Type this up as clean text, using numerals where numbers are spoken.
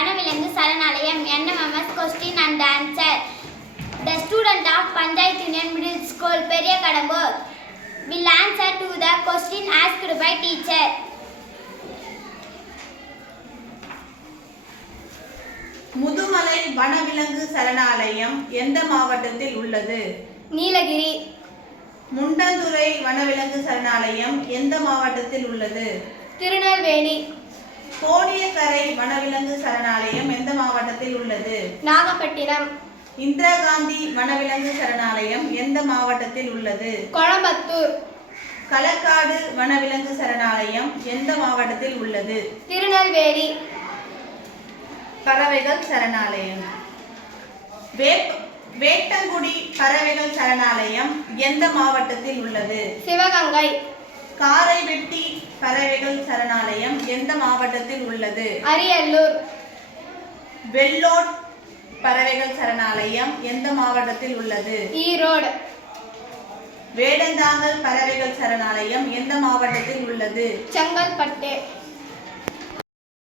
வனவிலங்கு சரணாலயம் NMMS question and answer. The student of Panchayat Union Middle School, Periyakadambur, will answer to the question asked by teacher. Mudumalai வனவிலங்கு சரணாலயம் எந்த மாவட்டத்தில் உள்ளது? நீலகிரி. முண்டந்துறை வனவிலங்கு சரணாலயம் எந்த மாவட்டத்தில் உள்ளது? திருநெல்வேலி. கோடியக்கரை வனவிலங்கு சரணாலயம் எந்த மாவட்டத்தில் உள்ளது? நாகப்பட்டினம். இந்திரா காந்தி வனவிலங்கு சரணாலயம் எந்த மாவட்டத்தில் உள்ளது? கோயம்புத்தூர். களக்காடு வனவிலங்கு சரணாலயம் எந்த மாவட்டத்தில் உள்ளது? திருநெல்வேலி. பறவைகள் சரணாலயம். வேட்டங்குடி பறவைகள் சரணாலயம் எந்த மாவட்டத்தில் உள்ளது? சிவகங்கை. காரைவெட்டி பறவைகள் சரணாலயம் எந்த மாவட்டத்தில் உள்ளது? அரியலூர். வெள்ளோட் பறவைகள் சரணாலயம் எந்த மாவட்டத்தில் உள்ளது? ஈரோடு. வேடந்தாங்கல் பறவைகள் சரணாலயம் எந்த மாவட்டத்தில் உள்ளது? செங்கல்பட்டு.